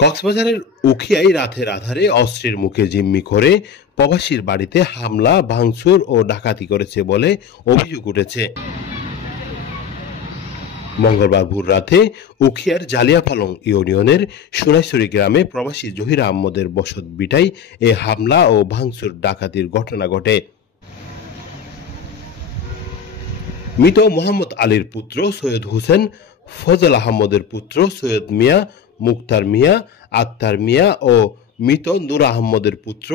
কক্সবাজারের উখিয়ায় রাতের আধারে অস্ত্রের মুখে জিম্মি করে প্রবাসীর বাড়িতে হামলা, ভাঙচুর ও ডাকাতি করেছে বলে অভিযোগ উঠেছে। মঙ্গলবার ভোর রাতে উখিয়ার জালিয়াপালং ইউনিয়নের সোনাইছড়ি গ্রামে প্রবাসী জহির আহমদের বসত ভিটায় এ হামলা ও ভাঙচুর ডাকাতির ঘটনা ঘটে। মৃত মোহাম্মদ আলীর পুত্র সৈয়দ হোসেন, ফজল আহমদের পুত্র সৈয়দ মিয়া, মুক্তার মিয়া, আক্তার মিয়া ও মৃত নূর আহমদের পুত্র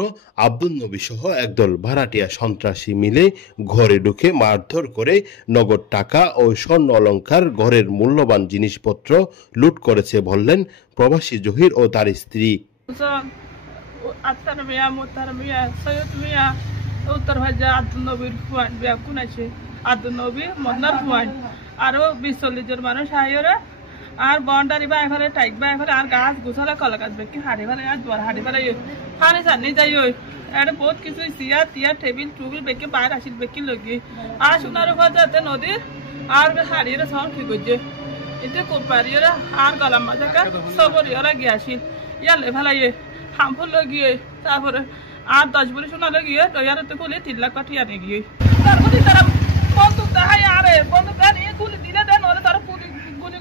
আব্দুল নবী সহ একদল ভাড়াটিয়া সন্ত্রাসী মিলে ঘরে ঢুকে মারধর করে নগদ টাকা ও স্বর্ণ অলংকার, ঘরের মূল্যবান জিনিসপত্র লুট করেছে বললেন প্রবাসী জহির ও তার স্ত্রী। আক্তার মিয়া, মুক্তার মিয়া, সৈয়দ মিয়া, উত্তর ভাজা আব্দুল নবীর ফুয়ান বিয়া কুনাইছে, আব্দুল নবী মন্নার ফুয়ান আরো 20-40 জন মানুষ আইরে আর বন্ডারি বাই ফেলে টাইক বাই ফেলে আর গাছ গুছালে কলা গাছ বেকি হাড়ি ফেলে আর দুয়ার হাড়ি ফেলে পানি চানি যাই এটা বহুত কিছু চেয়ার টিয়ার টেবিল টুবিল বেকি বাইরে আসিল বেকি লগি আর সোনার যাতে নদীর আর হাড়িয়ে সব ঠিক হচ্ছে এতে কোপারি আর গলাম মাঝাকা সবরি ওরা গিয়ে আসিল ইয়ালে ফেলাই হামফুল লগিয়ে তারপরে আর 10 বলি সোনা লগিয়ে দয়ারতে খুলে 3 লাখ পাঠিয়ে আনে গিয়ে তারপরে তারা বন্দুক দেখায় আরে বন্দুক নিয়ে গুলি দিলে দেন ওরা তারা গুলি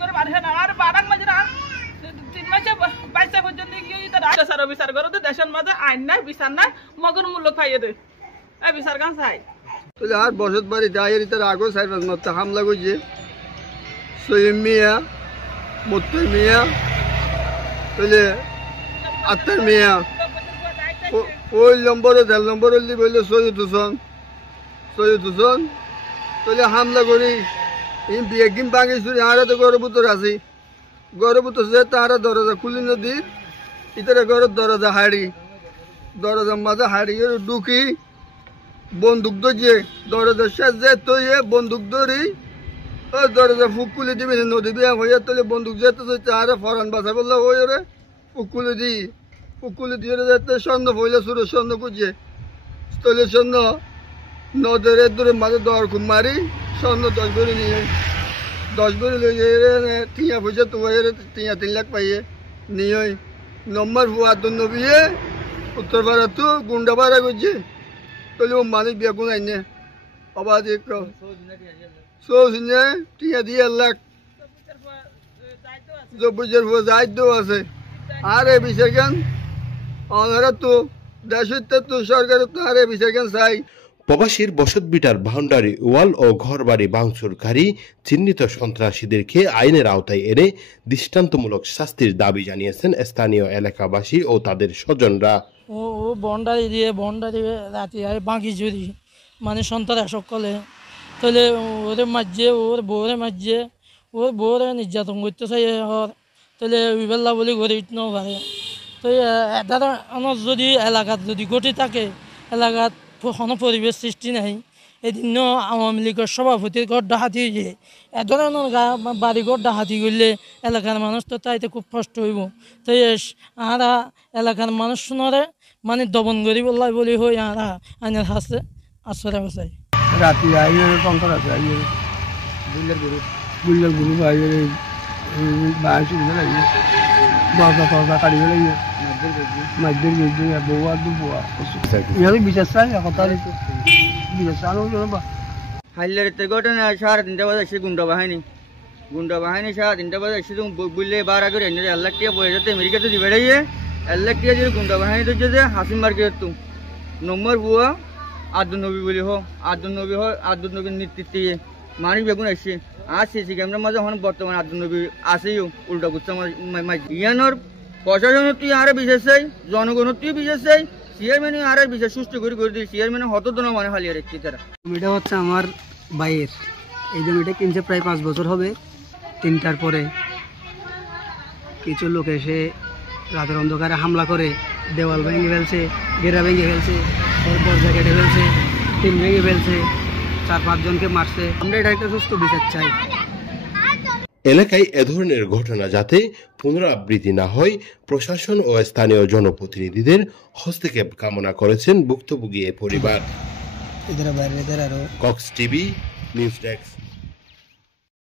করে মারে না আর বারাং মাঝে 3 মাসে বাচ্চা পর্যন্ত গিয়ে তারা বিচার করে দেশের মাঝে আইন নাই বিচার নাই মগর মূল্য পাইয়ে দেয় এই বিচার গান চাই তাহলে আর বসত বাড়ি যাই তার আগেও 4-5 মাস হামলা করছে। সৈয়দ মিয়া, মুক্তার মিয়া, তাহলে আক্তার মিয়া, ওই নম্বরে 1.5 নম্বর বলল সৈয়দ হোসেন তাহলে হামলা করি বিয়েকিম ভাঙি চুরি হারা তো গর্ভবতর আছি গর্ভবতর যে তারা দরজা খুলি নদী ইতারা ঘরের দরজার মাঝে হাড়ি ঢুকি বন্দুক ধরিয়ে দরজার সাজে তৈয়ে বন্দুক ধরি ওই দরজা ফুক খুলে দিবি নদী বিয়া হইয়া তোলে বন্দুক যেতে তারা ফরান বাসা বললো ওই ওরে ফুক খুলে দিয়ে যেতে স্বর্ণ হইলে সুরে স্বর্ণ খুঁজছে তোলে স্বর্ণ নদের দূরে মাঝে দর খুব মারি স্বর্ণ 10 ভরি নিয়ে 10 ভরি লইয়ে টিয়া পয়সা তো 3 লাখ পাইয়ে নিয়ে নম্বর আব্দুল নবী উত্তর ভারত তো গুন্ডা ভাড়া করছে তাহলে ও মানুষ বিয়া কোন আইনে আবার সৌজনে টিয়া দিয়ে 1 লাখ 24 দায়িত্ব আছে আর এ বিষয় কেন ওনারা তো দেশের তো সরকারের তো আর এ বিষয় কেন চাই। প্রবাসীর বসতভিটার বাউন্ডারি ওয়াল ও ঘরবাড়ি ভাঙচুরকারী চিহ্নিত সন্ত্রাসীদেরকে আইনের আওতায় এনে দৃষ্টান্তমূলক শাস্তির দাবি জানিয়েছেন স্থানীয় এলাকাবাসী ও তাদের স্বজনরা। ও বন্ডারি রাতে বাঁকি চুরি মানে সন্ত্রাস সকলে তাহলে ওরে মাঝে ওর বউরে মাঝে ওর বউরে নির্যাতন করতে চাই তাহলে ওইবেলা বলে ঘরে উঠতেও পারে তো এটার যদি এলাকাত যদি ঘটে থাকে এলাকাত কোনো পরিবেশ সৃষ্টি নাই এদিন আওয়ামী লীগের সভাপতির ঘর ডাহাতি হয়ে এ ধরনের বাড়িঘর ডাহাতি করলে এলাকার মানুষ তো তাইতে খুব কষ্ট হইব তো আর এলাকার মানুষ শুনরে মানে দমন করি বললাই বলি হই আর আইনের হাসে আশ্রয় বসাই রাতে আইয়ে কঙ্কর আছে আইয়ে বুল্লার গুরু আইয়ে বাঁশি লাগে বাবা কাটি লাগে মাঝদের গেছে বউয়া দুবুয়া ইয়ার বিচার চাই কথা বিচার চালু বা হাইলার তে ঘটনা 3:30 বাজে এসে গুন্ডা বাহিনী 3:30 বাজে এসে বুললে 12 করে এনে 1 লাখ টাকা বয়ে যেতে আমেরিকাতে দিবে রে 1 লাখ টাকা যদি গুন্ডা বাহিনী তো যে হাসিম মার্কেট তো নম্বর বুয়া আব্দুল নবী বলি হো আব্দুল নবীর নেতৃত্বে মানি বেগুন আসছে আর সিসি ক্যামেরার মাঝে এখন বর্তমানে আব্দুল নবী আসেও উল্টা করছে ইয়ানোর প্রশাসন তুই আরে বিশেষ চাই জনগণ তুই বিশেষ চাই চেয়ারম্যান আরে বিশেষ সুস্থ করে দিই চেয়ারম্যান হতদন মানে হালিয়ে রেখেছি তারা। এটা হচ্ছে আমার ভাইয়ের এই জমিটা কিনছে প্রায় 5 বছর হবে। 3টার পরে কিছু লোক এসে রাতের অন্ধকারে হামলা করে দেওয়াল ভেঙে ফেলছে, ঘেরা ভেঙে ফেলছে, দরজা কেটে ফেলছে, টিন ভেঙে ফেলছে, 4-5 জনকে মারছে। আমরা এটা একটা সুস্থ বিচার চাই। এলাকায় এ ধরনের ঘটনা যাতে পুনরাবৃত্তি না হয় প্রশাসন ও স্থানীয় জনপ্রতিনিধিদের হস্তক্ষেপ কামনা করেছেন ভুক্তভোগী এ পরিবার। Cox TV news desk.